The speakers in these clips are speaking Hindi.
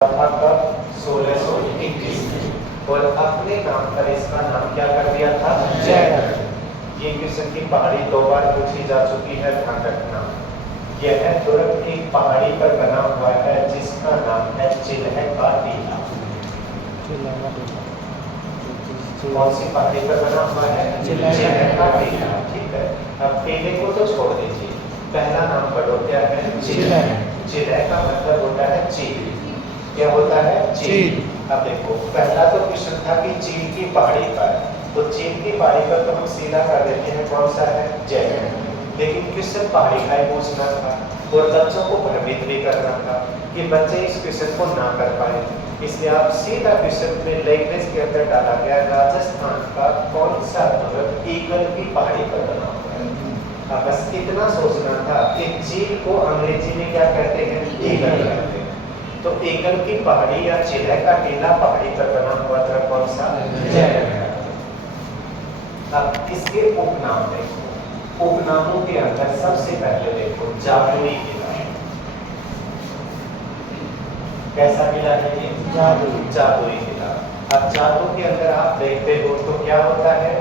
था कब 1621 में और अपने नाम पर इसका नाम क्या कर दिया था जयगढ़। ये क्वेश्चन की पहाड़ी 2 बार पूछी जा चुकी है, ध्यान रखना। यह दुर्ग एक पहाड़ी पर बना हुआ है जिसका नाम है चिल्हे का टीला। कौन सी पहाड़ी पर बना हुआ है? चिल्हे का टीला। ठीक है, अब टीले को तो छोड़ दीजिए, पहला नाम पढ़ो, क्या है? चिल्हे। चिल्हे का मतलब होता है चील। क्या होता है? चील। अब देखो, पहला तो क्वेश्चन था कि चील की पहाड़ी पर, तो चील की पहाड़ी पर तो हम सीधा कर देते हैं, कौन सा है? जयगढ़। लेकिन क्वेश्चन पहाड़ी का ही पूछना था और बच्चों को भ्रमित भी करना था कि बच्चे इस क्वेश्चन को ना कर पाए, इसलिए आप सीधा क्वेश्चन में लैंग्वेज के अंदर डाला गया राजस्थान का कौन सा दुर्ग ईगल की पहाड़ी पर बना हुआ है। अब बस इतना सोचना था कि चील को अंग्रेजी में क्या कहते हैं? ईगल कहते हैं। तो ईगल की पहाड़ी या चिल्हे का टीला पहाड़ी पर बना हुआ था, कौन सा? जयगढ़। अब इसके उपनाम देखो, उपनामों के अंदर सबसे पहले देखो जादुई किला। कैसा किला है ये? जादुई किला। अब जादू के अंदर आप देखते हो तो क्या होता है?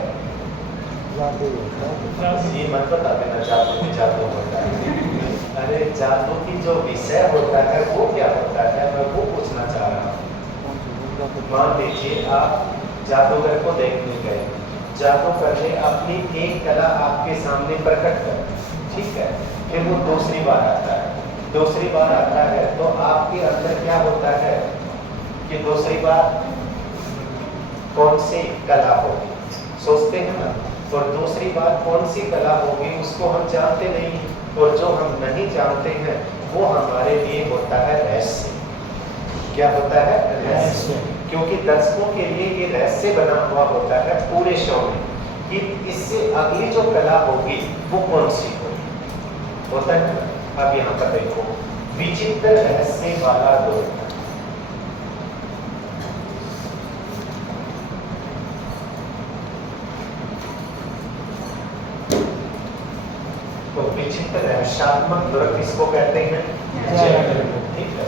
ये मत बता देना जादू में जादू होता है। अरे जादू की जो विषय होता है वो क्या होता है, मैं वो पूछना चाह रहा हूँ। मान लीजिए आप जादूगर को देखने गए, जादूगर ने अपनी एक कला आपके सामने प्रकट कर, ठीक है, फिर वो दूसरी बार आता है, दूसरी बार आता है तो आपके अंदर क्या होता है कि दूसरी बार कौन सी कला होगी, सोचते हैं ना। और दूसरी बार कौन सी कला होगी उसको हम जानते नहीं, और जो हम नहीं जानते हैं वो हमारे लिए होता है रहस्य। क्या होता है? रहस्य। क्योंकि दर्शकों के लिए ये रहस्य बना हुआ होता है पूरे शो में कि इससे अगली जो कला होगी वो कौन सी होगी, होता है। अब यहाँ पर देखो, विचित्र रहस्य वाला दुर्ग। तो विचित्र रहस्यात्मक दुर्ग किसको कहते हैं? जयगढ़। ठीक है।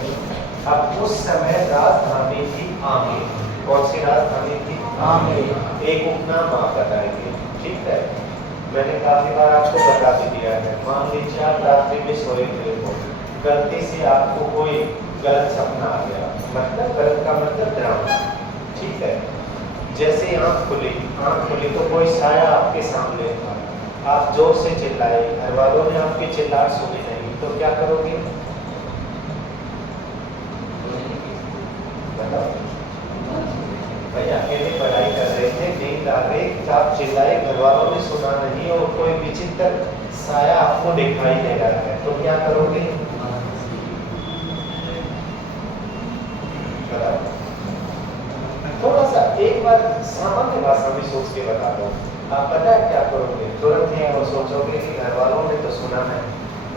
अब उस समय राजधानी थी आमेर। कौन सी राजधानी थी? आमेर। एक उपनाम आप बताएंगे, ठीक है। मैंने काफी बार आपको बता भी दिया है। मान लीजिए आप रात्रि में सोए हुए हो, गलती से आपको कोई गलत सपना आ गया, मतलब गलत का मतलब ड्रामा, ठीक है। जैसे आंख खुली तो कोई साया आपके सामने था, आप जोर से चिल्लाए, घर वालों ने आपकी चिल्लाहट सुनी नहीं, तो क्या करोगे? भाई अकेले पढ़ाई कर रहे थे, नींद आ गई, आप चिल्लाए, घर वालों ने सुना नहीं और कोई विचित्र साया आपको दिखाई दे रहा है, तो क्या करोगे? थोड़ा सा एक बार सामान्य भाषा में सोच के बता दो, आप पता है क्या करोगे? तुरंत ही वो सोचोगे कि घर वालों ने तो सुना है।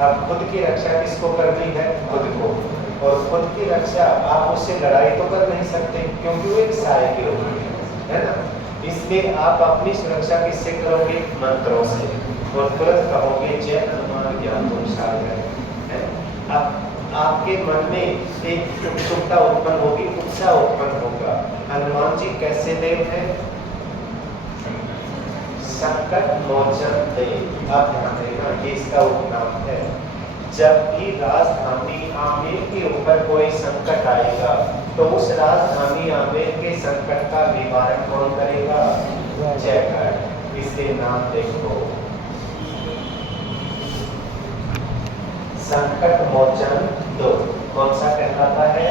अब खुद की रक्षा किसको करनी है? खुद को। और खुद की रक्षा आप उससे लड़ाई तो कर नहीं सकते क्योंकि वो एक साय के रूप में है ना, इसलिए आप अपनी सुरक्षा किससे करोगे? मंत्रों से। और तुरंत कहोगे जय हनुमान ज्ञान गुण सागर है। अब आपके मन में एक उत्सुकता उत्पन्न होगी, उत्साह उत्पन्न होगा। हनुमान जी कैसे देव हैं? संकट मोचन देव। अब ध्यान देना, ये इसका उपनाम है। जब भी राजधानी आमेर के ऊपर कोई संकट आएगा तो उस राजधानी आमेर के संकट का निवारण कौन करेगा? जयगढ़। इसके नाम देखो, संकट मोचन दुर्ग कौन सा कहलाता है?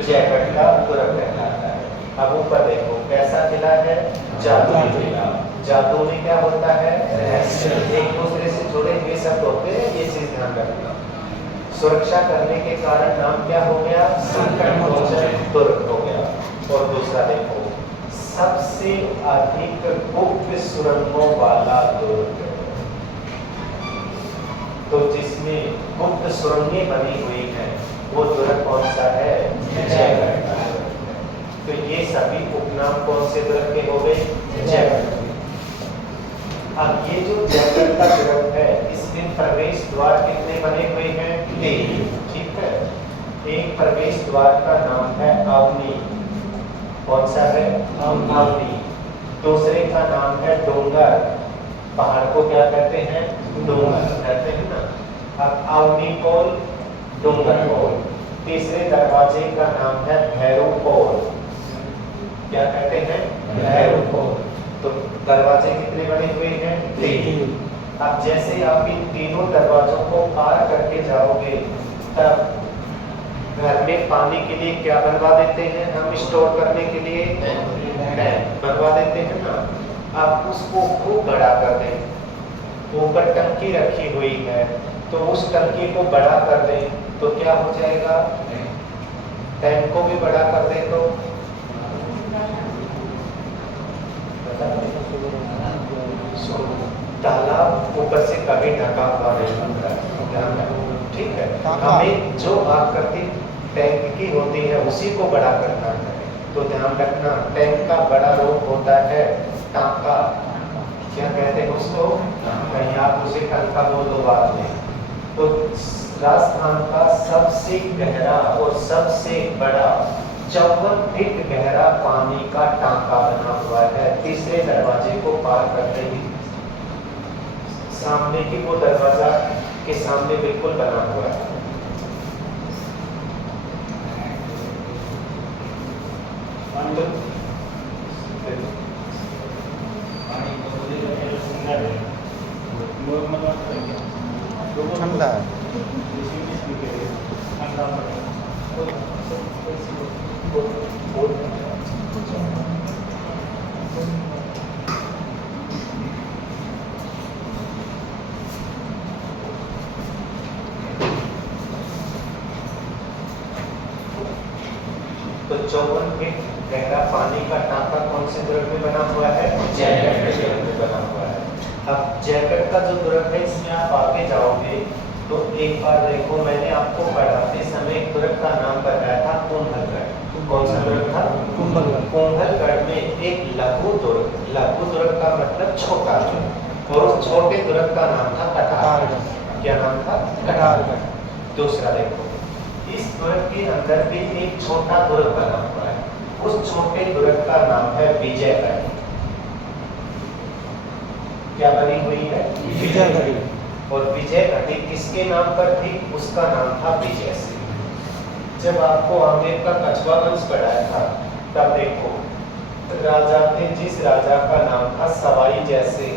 जयगढ़ का दुर्ग कहलाता है। अब ऊपर देखो कैसा किला है? जादुई किला। जादू में क्या होता है? रहस्य। एक दूसरे से जुड़े हुए शब्द होते हैं, ये चीज ध्यान रखना। सुरक्षा करने के कारण नाम क्या हो गया? संकट मोचन दुर्ग हो गया। और दूसरा देखो, सबसे अधिक गुप्त सुरंगों वाला दुर्ग, तो जिसमें गुप्त सुरंगें बनी हुई हैं वो दुर्ग कौन सा है? जयगढ़। तो ये सभी उपनाम कौन से दुर्ग के हो गए? जयगढ़। अब ये जो जयगढ़ का दुर्ग है इसमें प्रवेश द्वार कितने बने हुए हैं? 3, ठीक है। एक प्रवेश द्वार का नाम है अवनी। कौन सा है? अवनी। दूसरे का नाम है डोंगर। पहाड़ को क्या कहते हैं? डोंगर कहते हैं ना। अब अवनी पोल, डोंगर पोल। तीसरे दरवाजे का नाम है भैरव पोल। क्या कहते हैं? भैरव पोल। तो दरवाजे कितने बने हुए हैं? 3। अब जैसे आप इन तीनों दरवाजों को पार करके जाओगे तब घर में पानी के लिए क्या बनवा देते हैं हम? स्टोर करने के लिए डैम बनवा देते हैं ना। अब उसको खूब बड़ा कर दें। ऊपर टंकी रखी हुई है तो उस टंकी को बड़ा कर दें तो क्या हो जाएगा? टैंक को भी बड़ा कर दें तो तालाब ऊपर से कभी ढका हुआ नहीं होता। ठीक है, हमें जो आकृति टैंक की होती है उसी को बड़ा करना है। तो ध्यान रखना, टैंक का बड़ा रूप होता है टांका। क्या कहते हैं उसको? कहीं आप उसे टांका बोल दो बाद में। तो राजस्थान का सबसे गहरा और सबसे बड़ा 54 फीट गहरा पानी का टांका बना हुआ है। तीसरे दरवाजे को पार करते ही सामने की वो दरवाजा के सामने बिल्कुल बना हुआ है। ठंडा है। तो 54 फीट गहरा पानी का टांका कौन से दुर्ग में बना हुआ है? जयगढ़ में बना हुआ है। अब जयगढ़ का जो दुर्ग है इसमें आप आगे जाओगे तो एक बार देखो, मैंने आपको पढ़ाते समय एक दुर्ग का नाम बताया था कुंभलगढ़। कौन सा दुर्ग था? कुंभलगढ़। कुंभलगढ़ में एक लघु दुर्ग, लघु दुर्ग का मतलब छोटा दुर्ग, और उस छोटे दुर्ग का नाम था कटारगढ़। क्या नाम था? कटारगढ़। दूसरा देखो, इस दुर्ग के अंदर भी एक छोटा दुर्ग बना हुआ है। उस छोटे दुर्ग का नाम है विजयगढ़। क्या बनी हुई है? विजयगढ़। और विजयगढ़ किसके नाम पर थी? उसका नाम था विजय सिंह। जब आपको आमेर का कछवा वंश पढ़ाया था तब देखो, राजा थे, जिस राजा का नाम था सवाई जयसिंह,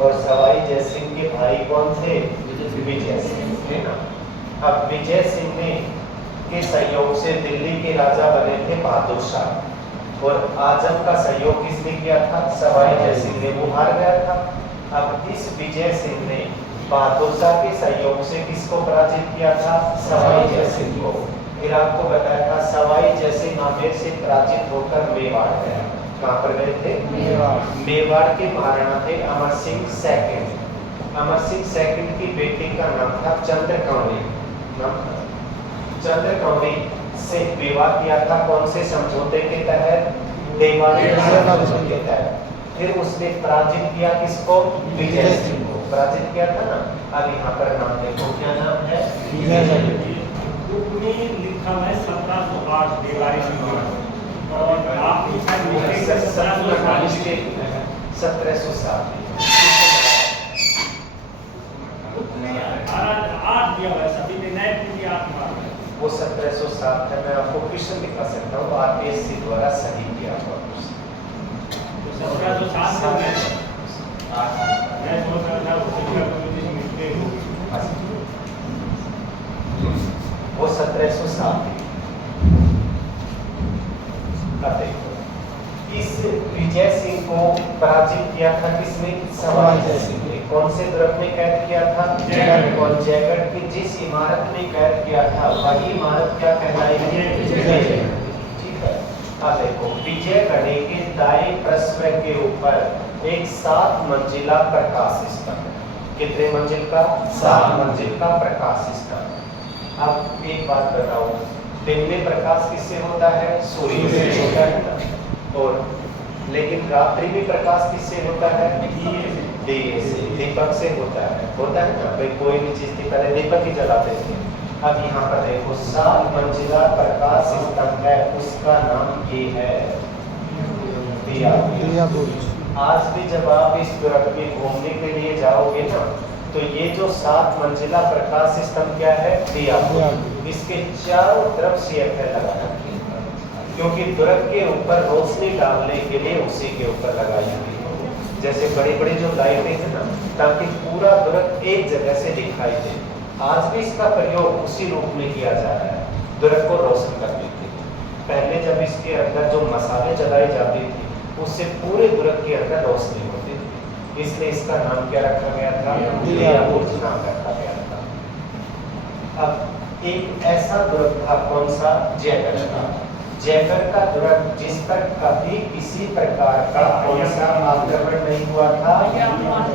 और सवाई जयसिंह के भाई कौन थे? विजय सिंह थे ना। अब विजय सिंह ने के सहयोग से दिल्ली के राजा बने थे बहादुर शाह, और आजम का सहयोग किसने किया था? सवाई जय सिंह ने। वो हार गया था। अब इस विजय सिंह ने बहादुर शाह के सहयोग से किसको पराजित किया था? सवाई जय सिंह को। फिर आपको बताया था सवाई जय सिंह आमेर से पराजित होकर मेवाड़ गया। कहाँ पर गए थे? मेवाड़। मेवाड़ के महाराणा थे अमर सिंह सेकंड। अमर सिंह सेकंड की बेटी का नाम था चंद्रकौड़ी। चंद्रकौड़ी से विवाह किया था कौन से समझौते के तहत? देवानी समझौते के तहत। फिर उसने पराजित किया किसको? विजय सिंह को पराजित किया था ना। अब यहाँ पर नाम देखो, क्या नाम है? लिखा है 1708 देवारी और आप 1707 वो 1707 है। मैं आपको क्वेश्चन दिखा सकता हूँ, आरपीएससी द्वारा सही किया हुआ क्वेश्चन। वो 1707। इस विजय सिंह को पराजित किया था किसने? सवाई जय सिंह ने। कौन से दुर्ग में कैद किया था? जयगढ़। और जयगढ़ की जिस इमारत में कैद किया था वही इमारत क्या कहलाएगी? विजयगढ़। ठीक है। अब देखो, विजयगढ़ के दाएं पार्श्व के ऊपर एक 7 मंजिला प्रकाश स्तंभ। कितने मंजिल का? 7 मंजिल का प्रकाश स्तंभ। अब एक बात बताओ, दिन में प्रकाश किससे होता है? सूर्य से होता है ना। और लेकिन रात्रि में प्रकाश किससे होता है? दिए से, दीपक से होता है ना। भाई कोई भी चीज थी, पहले दीपक ही जलाते थे, अब यहाँ पर देखो 7 मंजिला प्रकाश स्तंभ है, उसका नाम ये है दिया। दिया बुर्ज। आज भी जब आप इस दुर्ग में घूमने के लिए जाओगे ना, तो ये जो 7 मंजिला प्रकाश स्तंभ क्या है, दिया। इसके चारों तरफ CFL लगा रखी है, क्योंकि दुर्ग के ऊपर रोशनी डालने के लिए उसी के ऊपर लगाई हुई है। जैसे बड़ी बड़ी जो लाइटें हैं ना, ताकि पूरा दुर्ग एक जगह से दिखाई दे। आज भी इसका प्रयोग उसी रूप में किया जा रहा है, दुर्ग को रोशन करने के लिए। पहले जब इसके अंदर जो मसाले जलाई जाती थी, उससे पूरे दुर्ग के अंदर रोशनी होती थी, इसलिए इसका नाम क्या रखा गया था, दिया बुर्ज नाम रखा गया था। अब एक ऐसा दुर्ग था, कौन सा, जयगढ़ का। जयगढ़ का दुर्ग जिस पर कभी किसी प्रकार का कौन सा आक्रमण नहीं हुआ था,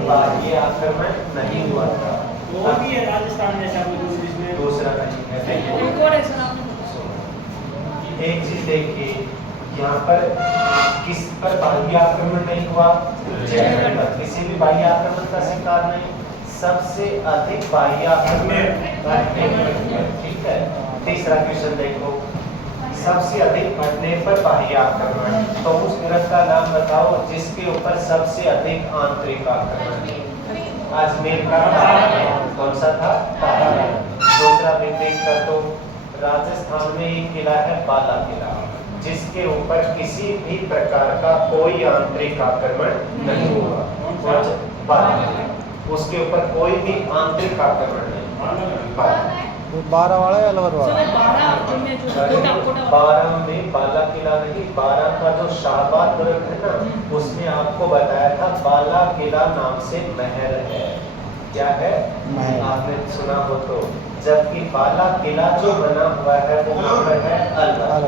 बाह्य आक्रमण नहीं हुआ था। वो भी है राजस्थान जैसा कोई दूसरी इसमें दूसरा नहीं है। एक चीज देखिए, यहाँ पर किस पर बाह्य आक्रमण नहीं हुआ, जयगढ़ पर किसी भी बाह्य आक्रमण का शिकार नहीं। सबसे अधिक बाह्य आक्रमण, ठीक है। तीसरा क्वेश्चन देखो, सबसे अधिक घटने पर बाह्य आक्रमण, तो उस दुर्ग का नाम बताओ जिसके ऊपर सबसे अधिक आंतरिक आक्रमण। अजमेर का कौन सा था, तारागढ़। दूसरा भी देख कर, तो राजस्थान में एक किला है बाला किला, जिसके ऊपर किसी भी प्रकार का कोई आंतरिक आक्रमण नहीं हुआ। उसके ऊपर कोई भी आंतरिक आक्रमण नहीं। 12 वाला या अलवर वाला? 12 में बाला किला नहीं, 12 का जो शाहबाद दुर्ग है ना, उसमें आपको बताया था बाला किला नाम से महल है। क्या है, आपने सुना हो तो। जबकि बाला किला जो बना हुआ है वो कहाँ है, अलवर।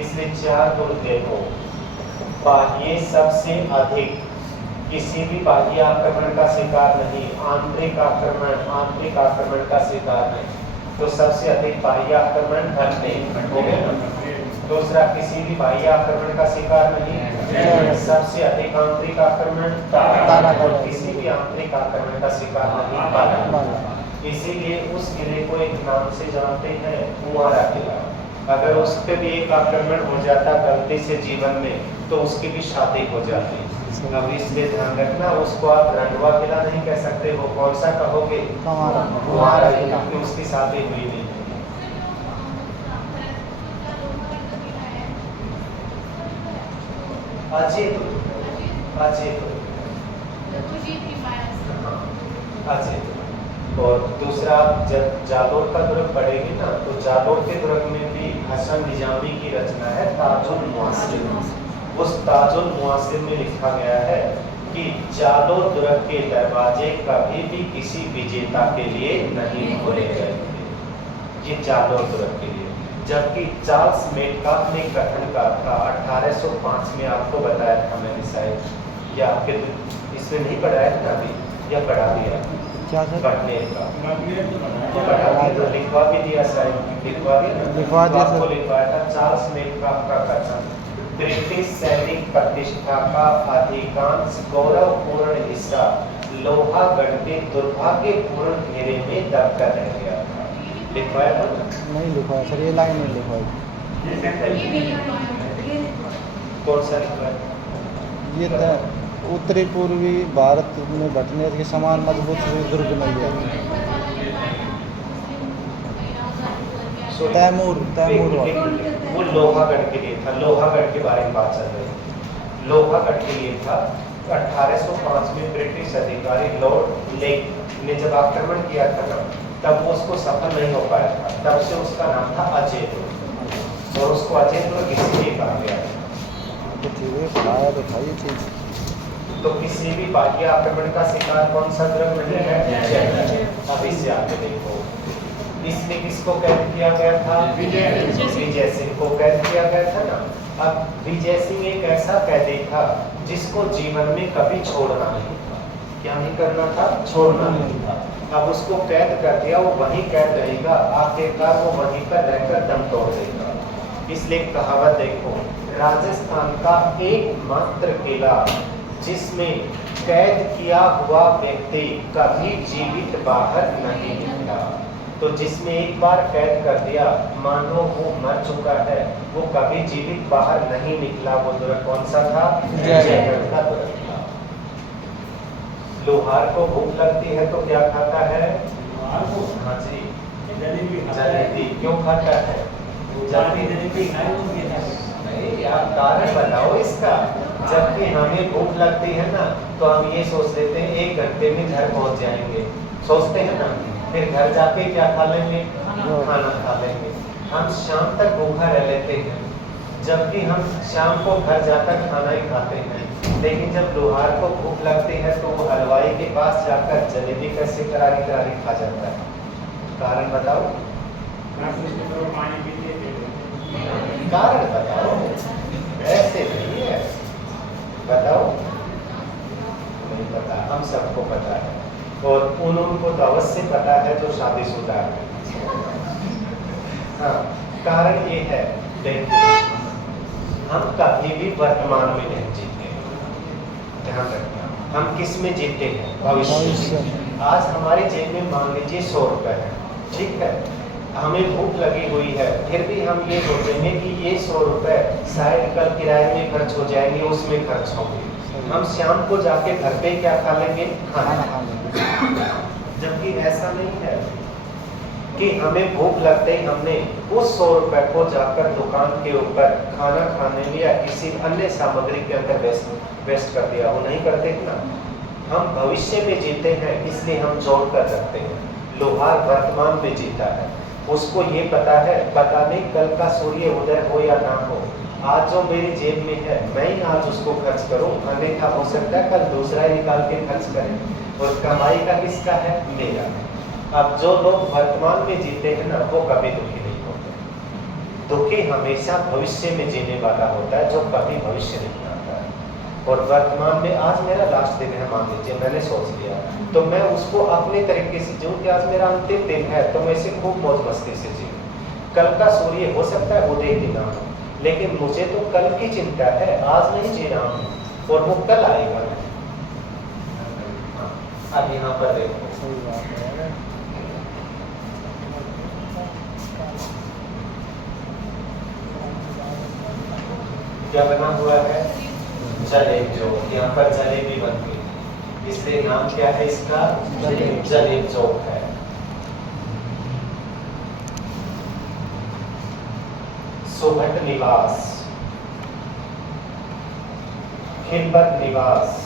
इसलिए 4 दुर्ग देखो, बाह्य सबसे अधिक, किसी भी बाह्य आक्रमण का शिकार नहीं, आंतरिक आक्रमण का शिकार नहीं। तो सबसे अधिक बाह्य आक्रमण घटने हो गए ना। दूसरा, किसी भी बाह्य आक्रमण का शिकार नहीं, सबसे अधिक आंतरिक आक्रमण तारागढ़, किसी भी आंतरिक आक्रमण का शिकार नहीं, बाला। इसीलिए उस किले को एक नाम से जानते हैं, कुंवारा किला। अगर उस पे भी एक आक्रमण हो जाता गलती से जीवन में, तो उसकी भी शादी हो जाती। अब इसलिए ध्यान रखना, उसको आप रंडवा किला नहीं कह सकते, वो कौन सा कहोगे, कुंवारा किला, क्योंकि उसकी शादी हुई नहीं। अजय और दूसरा, जब जालोर का दुर्ग पढ़ेंगे ना, तो जालोर के दुर्ग में भी हसन निजामी की रचना है ताजुल मुआसिर। उस ताजुल मुआसिर में लिखा गया है कि जालोर दुर्ग के दरवाजे कभी भी किसी विजेता के लिए नहीं खोले गए थे, ये जालोर दुर्ग के लिए। जबकि चार्ल्स मेटकाफ ने गठन का था 1805 में, आपको बताया था मैंने शायद, या आपके इसमें नहीं पढ़ाया था अभी, या पढ़ा दिया क्या सर? बटनेर का पढ़ा दिया, तो लिखवा भी दिया शायद, लिखवा दिया आपको, लिखवाया था चार्ल्स मेटकाफ का कथन, ब्रिटिश सैनिक प्रतिष्ठा का अधिकांश गौरवपूर्ण हिस्सा लोहागढ़ के दुर्भाग्यपूर्ण घेरे में दबकर रह गया था। लिखवाया था नहीं लिखवाया सर, ये लाइन नहीं लिखवाई। कौन सा लिखवाया? ये उत्तरी पूर्वी भारत में बटनेर के समान मजबूत दुर्ग नहीं है। तैमूर वो लोहागढ़ के लिए था, लोहागढ़ के बारे में बात चल रही है। लोहागढ़ के लिए था। 1805 में ब्रिटिश अधिकारी लॉर्ड लेक ने जब आक्रमण किया था ना, तब वो उसको सफल नहीं हो पाया था। तब से उसका नाम था अजय दुर्ग, और उसको अजय दुर्ग इसलिए कहा गया था। तो ठीक है, खाया तो था ये चीज। तो किसी भी बाह्य आक्रमण का शिकार कौन सा दुर्ग नहीं है? अब इससे आगे देखो, इसलिए किसको कैद किया गया था? विजय सिंह को कैद किया गया था ना। अब विजय सिंह एक ऐसा कैदी था जिसको जीवन में कभी छोड़ना नहीं था। क्या नहीं करना था? छोड़ना नहीं था। अब उसको कैद कर दिया, वो वहीं कैद रहेगा, आखिरकार वो वहीं पर रहकर दम तोड़ देगा। इसलिए कहावत देखो, राजस्थान का एकमात्र किला जिसमें कैद किया हुआ व्यक्ति कभी जीवित बाहर नहीं निकला, तो जिसमें एक बार कैद कर दिया, मानो वो मर चुका है, वो कभी जीवित बाहर नहीं निकला, वो दुर्ग कौन सा था? जयगढ़ का दुर्ग था। लोहार को भूख लगती है तो क्या खाता है? हाँ जी, जलेबी। क्यों खाता है? नहीं, आप कारण बताओ इसका। जबकि हमें भूख लगती है ना, तो हम ये सोच लेते हैं 1 घंटे में घर पहुंच जाएंगे, सोचते हैं ना। फिर घर जाके क्या खा लेंगे? खाना खा लेंगे। हम शाम तक भूखा रह लेते हैं, जबकि हम शाम को घर जाकर खाना ही खाते हैं। लेकिन जब लोहार को भूख लगती है तो वो हलवाई के पास जाकर जलेबी कैसे करारी करारी खा जाता है? कारण बताओ, कारण बताओ, ऐसे नहीं है, बताओ। नहीं पता, हम सबको पता है, और उनको तो अवश्य पता है जो शादीशुदा है। हाँ, कारण ये है, देखिए, हम कभी भी वर्तमान में नहीं जीते, ध्यान रखना। हम किस में जीते हैं? भविष्य में। आज हमारे जेब में मान लीजिए 100 रुपए है, ठीक है, हमें भूख लगी हुई है, फिर भी हम ये सोचेंगे कि ये 100 रुपए शायद कल किराए में खर्च हो जाएंगे, उसमें खर्च होंगे। हम शाम को जाके घर पे क्या खा लेंगे? खाना। जबकि ऐसा नहीं है कि हमें भूख लगते ही हमने उस 100 रुपए को जाकर दुकान के ऊपर खाना खाने में या किसी अन्य सामग्री के अंदर वेस्ट कर दिया। वो नहीं करते ना। हम भविष्य में जीते हैं, इसलिए हम जोड़ कर रखते हैं। लोहार वर्तमान में जीता है, उसको ये पता है, पता नहीं कल का सूर्य उदय हो या ना हो, आज जो मेरी जेब में है मैं ही आज उसको खर्च करूं, अन्यथा हो सकता है कल दूसरा ही निकाल के खर्च करें, और कमाई का किसका है? मेरा। अब जो लोग वर्तमान में जीते हैं ना, वो कभी दुखी नहीं होते। दुखी हमेशा भविष्य में जीने वाला होता है, जो कभी भविष्य नहीं आता है। और वर्तमान में आज मेरा लास्ट दिन है, मान लीजिए मैंने सोच लिया, तो मैं उसको अपने तरीके से जीऊं कि आज मेरा अंतिम दिन है, तो मैं इसे खूब मौज मस्ती से जीऊं। कल का सूर्य हो सकता है उदय ही ना हो, लेकिन मुझे तो कल की चिंता है, आज नहीं जी रहा हूँ, और वो कल आएगा। अब यहाँ पर देखो, क्या बना हुआ है? जलेब। जो यहाँ पर जलेबी बन गई, इसलिए नाम क्या है इसका? जलेब चौक है। सुभट निवास, खिलबत निवास,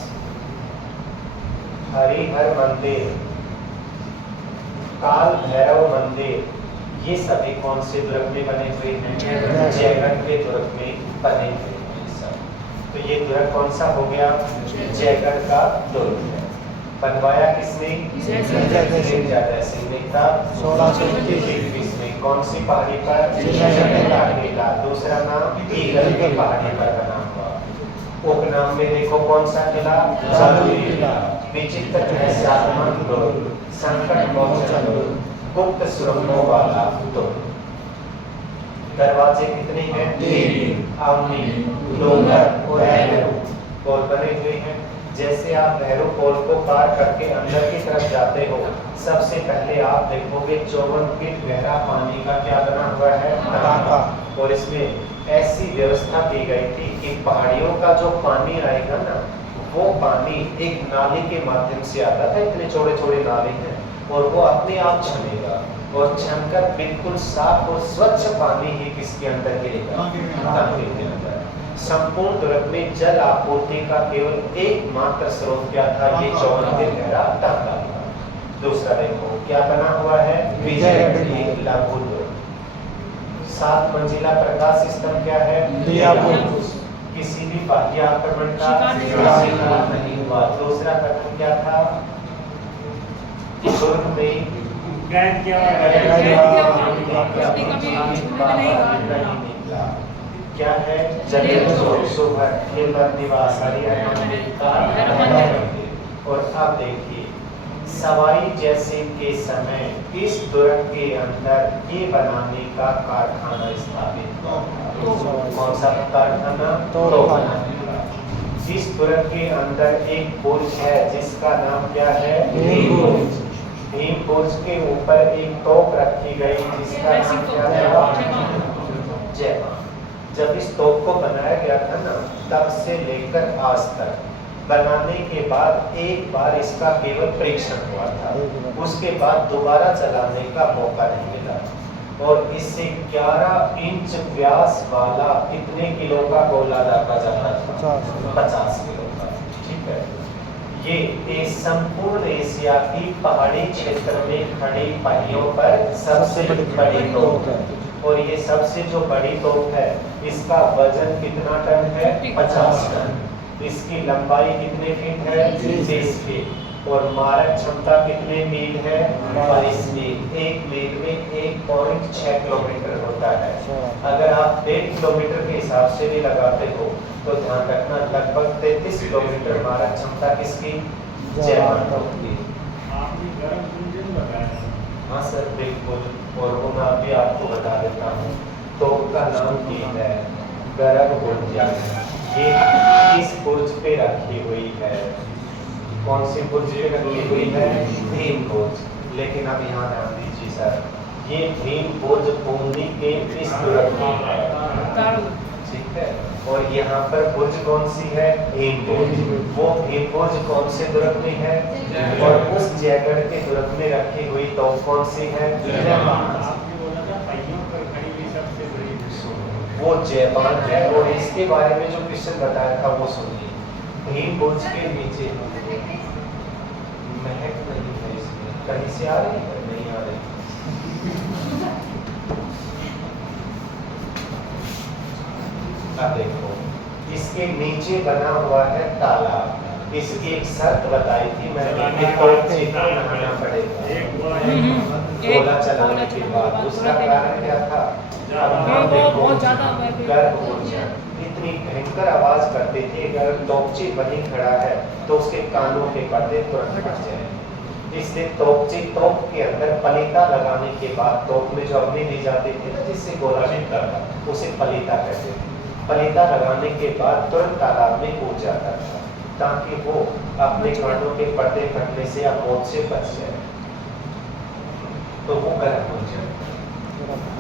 हरिहर मंदिर, काल भैरव मंदिर, ये सभी कौन से दुर्ग में बने हुए हैं? जयगढ़ के दुर्ग में बने हुए हैं सब। तो ये दुर्ग कौन सा हो गया? जयगढ़ का दुर्ग है। बनवाया किसने? जयदेव सिंह ने था 1621 में। कौन सी पहाड़ी पर? किला। दूसरा नाम ईगल की पहाड़ी पर बना हुआ। उपनाम में देखो कौन सा किला? किला। विचित्र रहस्यात्मक दुर्ग, संकट मोचन दुर्ग, गुप्त सुरंगों वाला दुर्ग। दरवाजे कितने हैं? 3, अवनी, लोगर और भैरव पोल बने हुए हैं। जैसे आप भैरव पोल को पार करके अंदर की तरफ जाते हो, सबसे पहले आप देखोगे 54 फीट गहरा पानी का क्या बना हुआ है? टांका। और इसमें ऐसी व्यवस्था की गई थी कि पहाड़ियों का जो पानी आएगा ना, वो पानी एक नाली के माध्यम से आता था। इतने छोटे छोटे नाले हैं, और वो अपने आप छनेगा, और छनकर बिल्कुल साफ और स्वच्छ पानी ही किसके अंदर गिरेगा? टांके के अंदर। संपूर्ण दुर्ग में जल आपूर्ति का केवल एकमात्र स्रोत क्या था? ये 54 फीट गहरा टांका था। दूसरा देखो क्या बना हुआ है? विजयगढ़ लघु दुर्ग। 7 मंजिला प्रकाश स्तंभ क्या है? किसी भी बाह्य आक्रमण का शिकार नहीं हुआ। दूसरा कथन क्या था? दुर्ग में क्या है? जलेब चौक, सुभट, खिलबत निवास, हरिहर मंदिर का। और अब देखिए, सवाई जैसे के समय इस दुर्ग के अंदर ये बनाने का कारखाना स्थापित हुआ। कौन सा कारखाना? तो बनाने का। इस दुर्ग के अंदर एक बुर्ज है जिसका नाम क्या है? भीम बुर्ज के ऊपर एक तोप रखी गई जिसका नाम क्या था? जयमां। जब इस तोप को बनाया गया था ना, तब से लेकर आज तक बनाने के बाद एक बार इसका केवल परीक्षण हुआ था, उसके बाद दोबारा चलाने का मौका नहीं मिला। और इससे 11 इंच व्यास वाला कितने किलो का गोला दागा जाता था? 50 किलो का। ठीक है, ये संपूर्ण एशिया की पहाड़ी क्षेत्र में खड़ी पहियों पर सबसे बड़ी तोप है। और ये सबसे जो बड़ी तोप है, इसका वजन कितना टन है? 50 टन। इसकी लंबाई कितने फीट है? 30 फीट। और मारक क्षमता कितने मील है? 22 मील। एक मील में 1.6 किलोमीटर होता है। अगर आप 1.5 किलोमीटर के हिसाब से भी लगाते हो तो ध्यान रखना लगभग 33 किलोमीटर मारक क्षमता किसकी? जयमां तोप की। आपने गर्म इंजन बताया। हाँ सर, बिल्कुल। और वो मैं अभी आपको बता देता हूँ। तोप का नाम भी है गर्भ बुर्ज। ये किस बुर्ज पे रखी हुई है? कौन सी बुर्ज पे रखी हुई है? भीम बुर्ज। लेकिन अब यहाँ ध्यान दीजिए सर, ये भीम बुर्ज बूंदी के इस दुर्ग में है। ठीक है, और यहाँ पर बुर्ज कौन सी है? भीम बुर्ज। वो भीम बुर्ज कौन से दुर्ग में है? और उस जयगढ़ के दुर्ग में रखी हुई तोप कौन सी है? आपने बोला था पहियों पर खड़ी हुई सबसे बड़ी वो जयमां है। और इसके बारे में जो क्वेश्चन बताया था वो सुनिए। भीम बुर्ज के नीचे महक नहीं है, इसमें कहीं से आ रही है? नहीं आ रही। अब देखो, इसके नीचे बना हुआ है तालाब। इसकी एक शर्त बताई थी मैंने कि नहाना पड़ेगा गोला चलाने के बाद। उसका कारण क्या था? गर्भ बुर्ज इतनी भयंकर आवाज करती थी, अगर तोपची वहीं खड़ा है तो उसके कानों के पर्दे तुरंत फट जाए। इसलिए तोपची तोप के अंदर पलीता लगाने के बाद तोप में जो अग्नि दी जाती थी ना, जिससे गोला निकलता था, उसे पलीता कहते थे। पलीता लगाने के बाद तुरंत तालाब में कूद जाता था ताकि वो अपने कानों के पर्दे फटने से या मौत से बच जाए। तो वो गर्भ बुर्ज।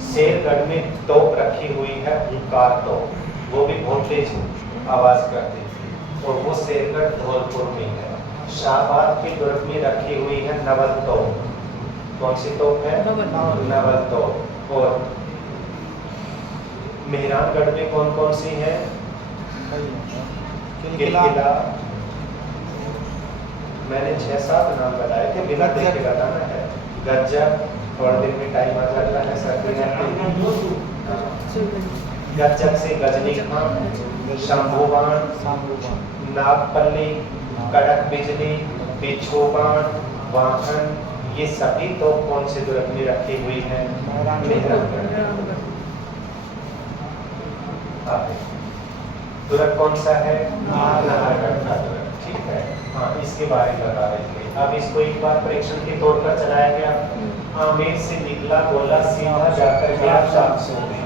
शेरगढ़ में तोप रखी हुई है ओंकार तोप, वो भी बहुत तेज आवाज करती थी, और वो शेरगढ़ धौलपुर में है। शाहबाद के दुर्ग में रखी हुई है नवल तोप। कौन सी तोप है? नवल तोप। और मेहरानगढ़ में कौन कौन सी है? किलकिला। मैंने 6-7 नाम बताए थे, बिना देखे बताना है। गज्जक, थोड़ा दिन में टाइम आ जाता है, सर्दी गज्जक से गजनी खान, शंभुबाण, नागपल्ली, कड़क बिजली, बिच्छू बाण, वाहन, ये सभी तो कौन से दुर्ग में रखी हुई है? दुर्ग कौन सा है? नाहरगढ़ का दुर्ग। ठीक है, हाँ, इसके बारे में बता रहे थे। अब इसको एक बार परीक्षण के तौर पर चलाया गया। आमेर से निकला गोला सीधा जाकर गया जागसू में,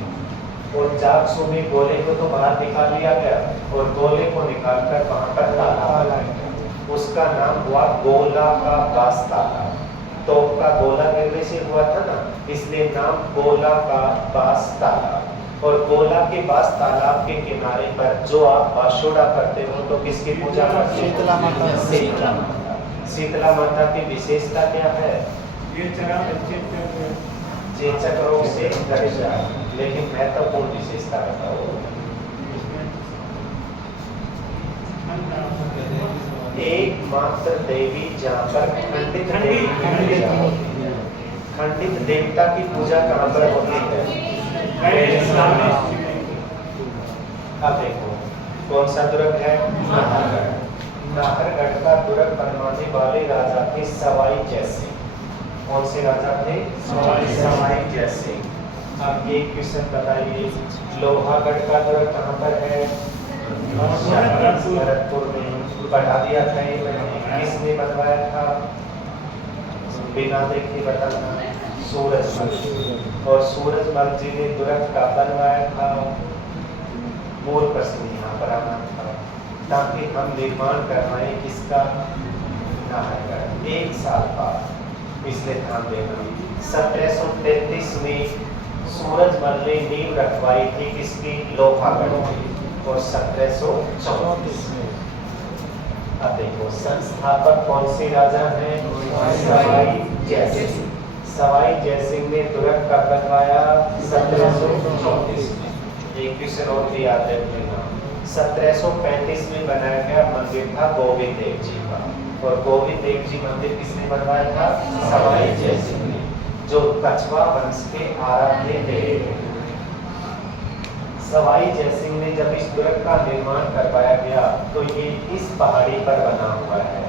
और जागसू में गोले को तो बाहर निकाल लिया गया और गोले को निकालकर वहां पर तालाब, उसका नाम हुआ गोला का बास तालाब। तोप का गोला गिरने से हुआ था ना, इसलिए नाम गोला का बास तालाब। और गोला के बास तालाब के किनारे पर जो आप बाशोड़ा करते हो तो किसकी पूजा करते हो? शीतला माता। शीतला माता। शीतला माता की विशेषता क्या है? चेचक रोग से रक्षा। लेकिन महत्वपूर्ण विशेषता बताओ। एकमात्र देवी जहाँ पर खंडित देवी की पूजा होती है। खंडित देवता की पूजा कहाँ पर होती है? अब देखो, कौन सा दुर्ग है? नाहरगढ़। नाहरगढ़ का दुर्ग बनवाने वाले राजा थे सवाई जयसिंह। कौन से राजा थे? सवाई जयसिंह। अब एक क्वेश्चन बताइए, लोहागढ़ का दुर्ग कहाँ पर है? भरतपुर में। बढ़ा दिया था ये मैंने। किसने बनवाया था? बिना देखे बताना। सूरजमल। और सूरजमल जी ने दुर्ग का बनवाया था। मूल प्रश्न यहाँ पर आना था, ताकि हम निर्माण करवाएं किसका? नाहरगढ़। 1 साल बाद इसलिए ध्यान देना। 1733 में सूरजमल ने नींव रखवाई थी किसकी? लोहागढ़ की। और 1734 में अब देखो संस्थापक कौन से राजा हैं? सवाई जयसिंह। सवाई जयसिंह ने दुर्ग कब बनवाया? 1734 में। एक क्वेश्चन और भी याद रख लेना। 1735 में बनाया गया मंदिर था गोविंद देव जी का। और गोविंद देव जी मंदिर किसने बनवाया था? सवाई जयसिंह ने, जो कछवा वंश के आराध्य थे। सवाई जयसिंह ने जब इस दुर्ग का निर्माण करवाया गया तो ये इस पहाड़ी पर बना हुआ है,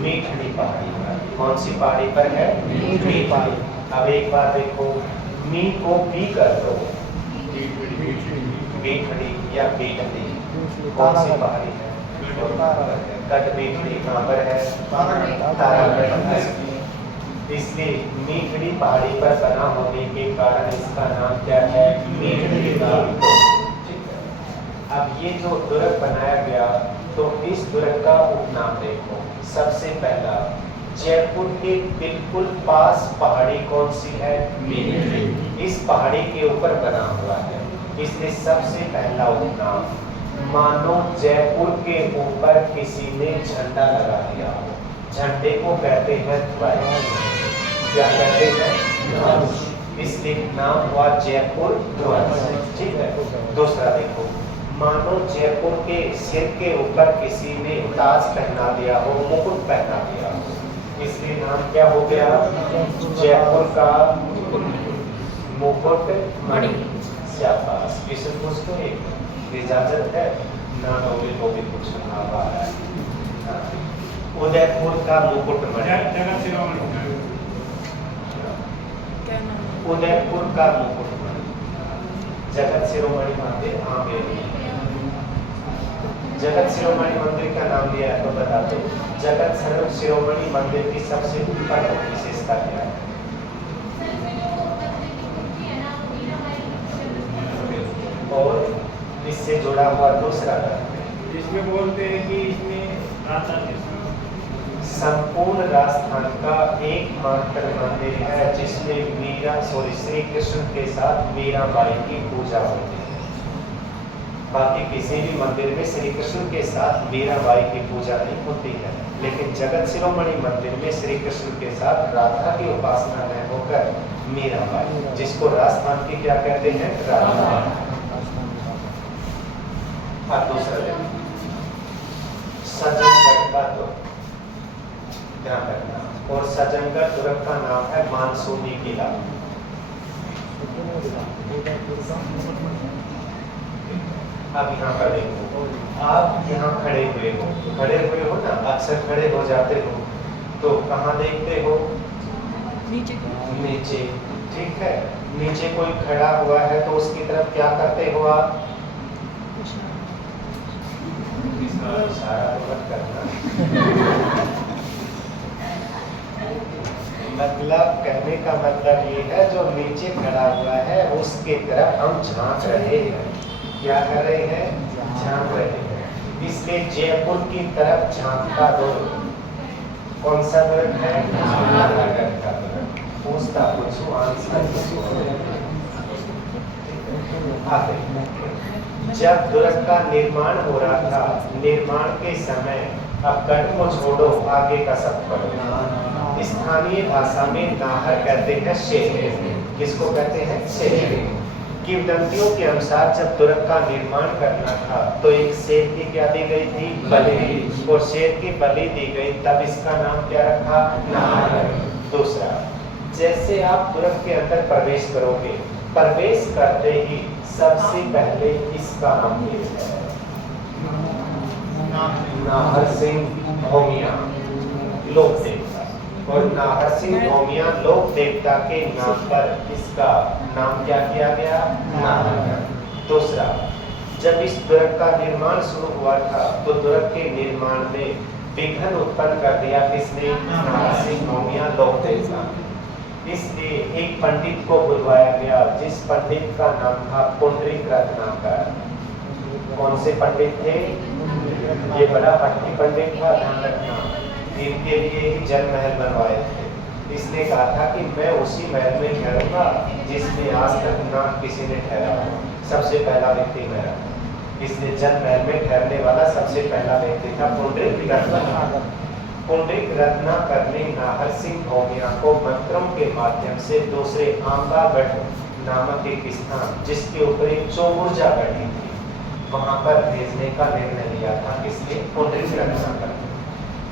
मीठड़ी पहाड़ी पर। कौन सी पहाड़ी पर है? मीठड़ी पहाड़ी। अब एक बार देखो, मी को बी कर दो, मीठड़ी या बेटड़ी। कौन सी पहाड़ी है? कट मीठड़ी कहाँ पर है? तारागढ़। इसलिए मीठड़ी पहाड़ी पर बना होने के कारण इसका नाम क्या है? मीठड़ी का। अब ये जो दुर्ग बनाया गया तो इस दुर्ग का उपनाम देखो। सबसे पहला, जयपुर के बिल्कुल पास पहाड़ी कौन सी है? मीठड़ी। इस पहाड़ी के ऊपर बना हुआ है, इसलिए सबसे पहला उपनाम, मानो जयपुर के ऊपर किसी ने झंडा लगा दिया हो। झंडे को कहते हैं ध्वज। क्या कहते हैं? ध्वज। इसलिए नाम हुआ जयपुर ध्वज। ठीक है। दूसरा देखो, मानो जयपुर के सिर के ऊपर किसी ने ताज पहना दिया हो, मुकुट पहना दिया हो, इसलिए नाम क्या हो गया? जयपुर का मुकुट मणि। शाबाश। किसी कुछ तो एक इजाजत है ना, नौवे को भी कुछ नाम आ रहा है। उदयपुर का मुकुट मणि। उदयपुर का मुकुट मणि। जगत शिरोमणि मंदिर आमेर। जगत शिरोमणि मंदिर का नाम दिया है तो बता दो, जगत शिरोमणि मंदिर की सबसे प्रमुख विशेषता क्या है? और इससे जुड़ा हुआ दूसरा इसमें बोलते हैं कि इसमें संपूर्ण राजस्थान का एकमात्र मंदिर है जिसमें श्री कृष्ण के साथ मीराबाई की पूजा होती है। बाकी किसी भी मंदिर में श्री कृष्ण के साथ मीराबाई की पूजा नहीं होती है, लेकिन जगत शिरोमणि मंदिर में श्री कृष्ण के साथ राधा की उपासना में होकर मीराबाई, जिसको राजस्थान की क्या कहते हैं? राधा। अब दूसरा सज्जनगढ़ का दुर्ग, ध्यान रखना। और सज्जनगढ़ दुर्ग का नाम है मानसूनी किला। अब यहाँ पर देखो, आप यहाँ खड़े हुए हो ना, अक्सर खड़े हो जाते हो तो कहाँ देखते हो? नीचे। ठीक है। नीचे कोई खड़ा हुआ है तो उसकी तरफ क्या करते हो आप? इशारा मत करना। मतलब कहने का मतलब ये है, जो नीचे खड़ा हुआ है उसके तरफ हम झांक रहे हैं। क्या कर रहे हैं? झांक रहे हैं। इसलिए जयपुर की तरफ झांकता दुर्ग कौन सा दुर्ग है? नाहरगढ़ का दुर्ग। पूछता पूछो आंसर। जब दुर्ग का निर्माण हो रहा था, निर्माण के समय, अब गढ़ को छोड़ो, आगे का सब पढ़ो। स्थानीय भाषा में नाहर कहते हैं शेर। किसको कहते हैं? शेर। किंवदंतियों के अनुसार जब दुर्ग का निर्माण करना था तो एक शेर की क्या दी गई थी? बलि। और शेर की बलि दी गई, तब इसका नाम क्या रखा? नाहर। दूसरा, जैसे आप दुर्ग के अंदर प्रवेश करोगे, प्रवेश करते ही सबसे पहले इसका मंदिर है नाहर सिंह भौमिया लोक देवता। और नाहर सिंह भौमिया लोक देवता के नाम पर इसका नाम क्या किया गया? नाहरगढ़। दूसरा, जब इस दुर्ग का निर्माण शुरू हुआ था तो दुर्ग के निर्माण में विघ्न उत्पन्न कर दिया किसने? नाहर सिंह भौमिया लोक देवता। इसलिए एक पंडित को बुलवाया गया, जिस पंडित का नाम था पुंडरीक रत्नाकर। कौन से पंडित थे? ये बड़ा भट्टी पंडित था, ध्यान रखना। इनके लिए ही जल महल बनवाए थे। इसने कहा था कि मैं उसी महल में ठहरूंगा जिसमें आज तक ना किसी ने ठहरा हो। सबसे पहला व्यक्ति मैं रहा। इसलिए जल महल में ठहरने वाला सबसे पहला व्यक्ति था पुंडरीक रत्नाकर। पुंडरीक रत्नाकर ने नाहर सिंह भौमिया को मंत्रों के माध्यम से दूसरे आंबागढ़ नामक एक स्थान जिसके ऊपर एक चौबुर्जा गढ़ी थी वहां पर भेजने का निर्णय लिया था। इसलिए पुंडरीक रत्नाकर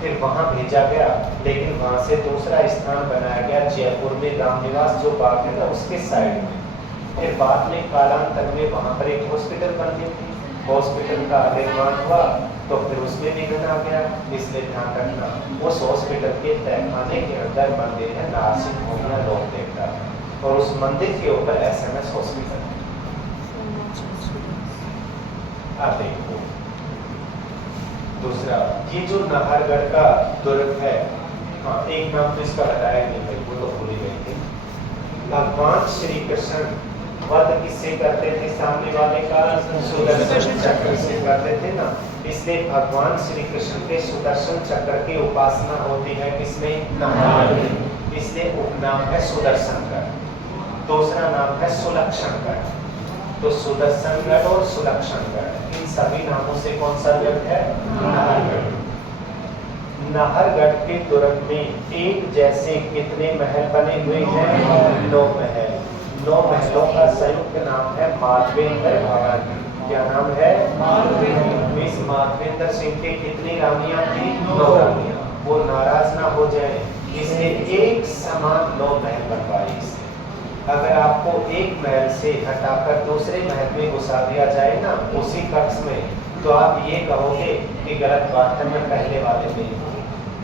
फिर वहां भेजा गया, लेकिन वहां से दूसरा स्थान बनाया गया जयपुर में रामनिवास जो बाग है ना उसके साइड में। फिर बाद में कालांतर में वहां पर एक हॉस्पिटल बननी थी, हॉस्पिटल का निर्माण हुआ तो फिर उसमें विघ्न आ गया। इसलिए ध्यान रखना उस हॉस्पिटल के तहखाने के अंदर मंदिर है नाहर सिंह भौमिया लोक देवता और उस मंदिर के ऊपर SMS हॉस्पिटल। आप देखो दूसरा ये जो नाहरगढ़ का दुर्ग है, हाँ एक नाम तो इसका बताया नहीं भाई, वो तो भूल ही गई थी। भगवान श्री कृष्ण वध किससे करते थे? सामने वाले का सुदर्शन चक्र से करते थे ना, इसलिए भगवान श्री कृष्ण के सुदर्शन चक्र की उपासना होती है किसमें? नाहरगढ़। इसलिए उपनाम है सुदर्शनगढ़, दूसरा नाम है सुलक्षणगढ़। तो सुदर्शनगढ़ और सुलक्षणगढ़ इन सभी नामों से कौन सा दुर्ग है? नाहरगढ़। नाहरगढ़ के दुर्ग में एक जैसे कितने महल बने हुए हैं? 9 महल। 9 महलों का संयुक्त नाम है माधवेंद्र भवन। क्या नाम है? माधवेंद्र। इस माधवेंद्र सिंह के कितनी रानियां थी? 9 रानियां। वो नाराज ना हो जाए इसलिए एक समान 9 महल बनवाए। अगर आपको एक महल से हटाकर दूसरे महल में घुसा दिया जाए ना उसी कक्ष में, तो आप ये कहोगे कि गलत बात है, मैं पहले वाले में हूँ।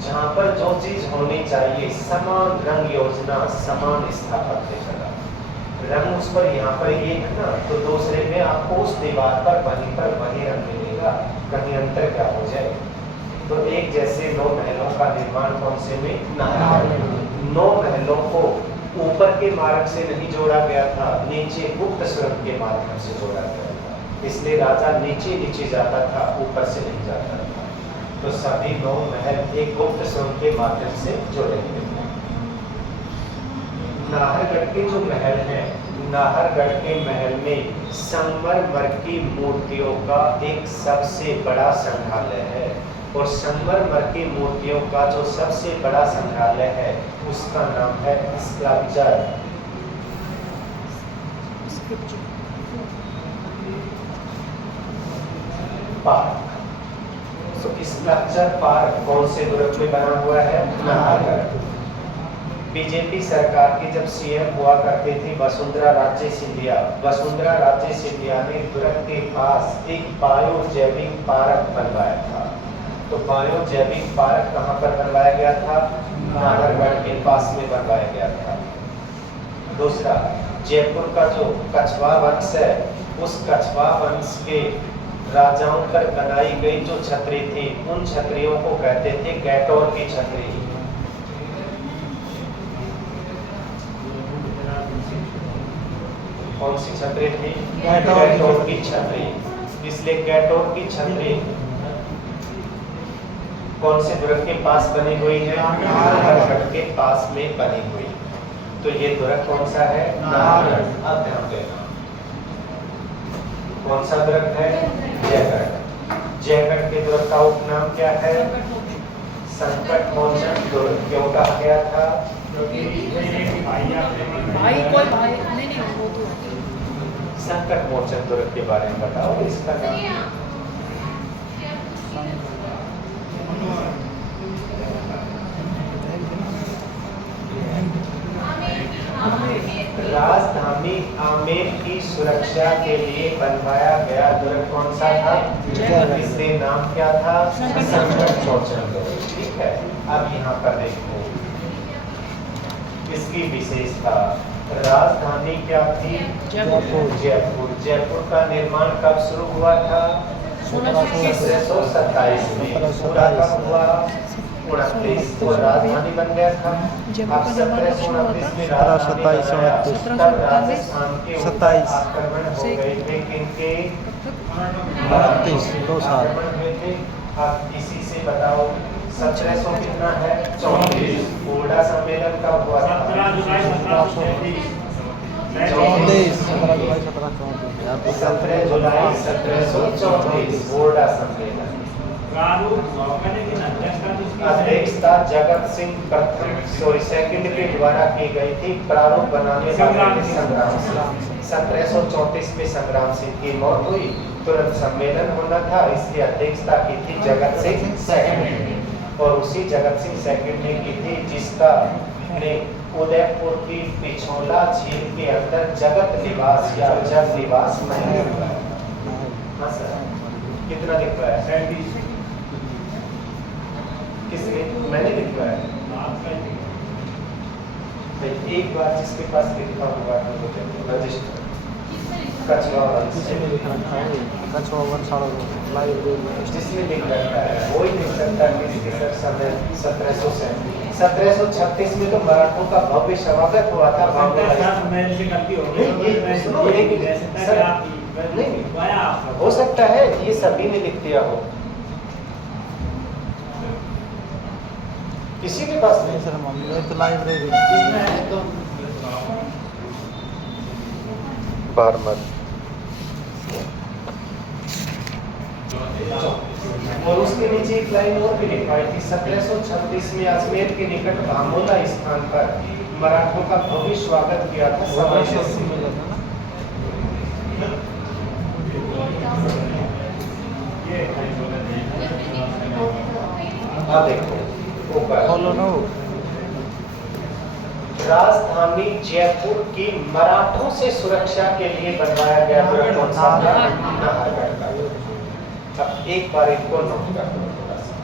जहाँ पर जो चीज होनी चाहिए समान रंग योजना, समान स्थापत्य कला, रंग उस पर यहाँ पर ये है ना, तो दूसरे में आपको उस दीवार पर वही रंग मिलेगा, कहीं अंतर क्या हो जाए। तो एक जैसे 9 महलों का निर्माण कौन से में? नाहरगढ़। 9 महलों को ऊपर के मार्ग से नहीं जोड़ा गया था, नीचे गुप्त सुरंग के माध्यम से जोड़ा गया था। इसलिए राजा नीचे नीचे जाता था, ऊपर से नहीं जाता था। तो सभी 9 महल एक गुप्त सुरंग के माध्यम से जोड़े गए थे। नाहरगढ़ के जो महल हैं, नाहरगढ़ के महल में संगमरमर की मूर्तियों का एक सबसे बड़ा संग्रहालय है और संगमरमर की मूर्तियों का जो सबसे बड़ा संग्रहालय है उसका नाम है स्कल्पचर पार्क। तो स्कल्पचर पार्क कौन से दुर्ग में बना हुआ है? नाहरगढ़। बीजेपी सरकार की जब CM हुआ करती थी वसुंधरा राजे सिंधिया, वसुंधरा राजे सिंधिया ने दुर्ग के पास एक बायो जैविक पार्क बनवाया था। तो बायो जैविक पार्क कहाँ पर बनवाया गया था? नाहरगढ़ के पास में बनवाया गया था। दूसरा जयपुर का जो कछवा वंश है, उस कछवा वंश के राजाओं पर बनाई गई जो छतरी थी, उन छतरियों को कहते थे गैटोर की छतरी। कौन सी छतरी थी? गैटोर की छतरी। इसलिए गैटोर की छतरी कौन से दुर्ग के पास बनी हुई है? नाहरगढ़ के पास में बनी हुई। तो ये दुर्ग कौन सा है? नाहरगढ़। अब ध्यान देना कौन सा दुर्ग है? जयगढ़। जयगढ़ के दुर्ग का उपनाम क्या है? संकट मोचन दुर्ग। क्यों कहा गया था? संकट मोचन दुर्ग के बारे में बताओ इसका नाम। राजधानी आमेर की सुरक्षा के लिए बनवाया गया दुर्ग कौन सा था? इसलिए नाम क्या था? संकट मोचन दुर्ग। ठीक है, अब यहाँ पर देखो इसकी विशेषता। राजधानी क्या थी? जयपुर। जयपुर। जयपुर का निर्माण कब शुरू हुआ था? 1727 में। पूरा कब हुआ? 29। तो राजधानी बन गया था। अब 1729 में राजधानी तब राजस्थान के ऊपर आक्रमण हो गए थे किनके? 32 2 साल। अब इसी से बताओ 1700 कितना है 34। पूर्णा सम्मेलन कब हुआ था 17 जुलाई 1734 34 17 जुलाई 1734 यार तो 17 जुलाई 1734 पूर्णा सम्मेलन। प्रारूप मैंने कि अध्यक्षता जिसकी अध्यक्षता जगत सिंह प्रथम सेकंड के द्वारा की गई थी। प्रारूप बनाने वाले संग्राम सिंह। 1734 में संग्राम सिंह की मौत हुई, तुरंत सम्मेलन होना था, इसकी अध्यक्षता की थी जगत सिंह सेकंड ने। और उसी जगत सिंह सेकंड ने की थी जिसका ने उदयपुर की पिछोला झील के अंदर जगत निवास या जग निवास महल बनाया। हाँ सर, कितना लिखवाया है? 37 किसने? मैंने लिखवाया है। आपका भाई एक बार जिसके पास लिखा हुआ है वो रजिस्टर कछुआ वंश किसी ने लिख रखा है कछुआ वंशावल लाइब्रेरी जिसने लिख रखा है वही लिख सकता है कि इसके सर समय 1736 में तो मराठों का भव्य स्वागत हुआ था। मेरे से गलती हो गई हो सकता है ये सभी ने लिख दिया हो, किसी के पास नहीं। सर मम्मी तो लाइब्रेरी बारमत और उसके नीचे एक लाइन और भी लिखवाई थी 1736 में अजमेर के निकट भामोला स्थान पर मराठों का भव्य स्वागत किया था समय से। हाँ देखो ऊपर खोलो ना राजधानी जयपुर की मराठों से सुरक्षा के लिए बनवाया गया नाहरगढ़ का। अब एक बार इनको नोट कर दो थोड़ा सा।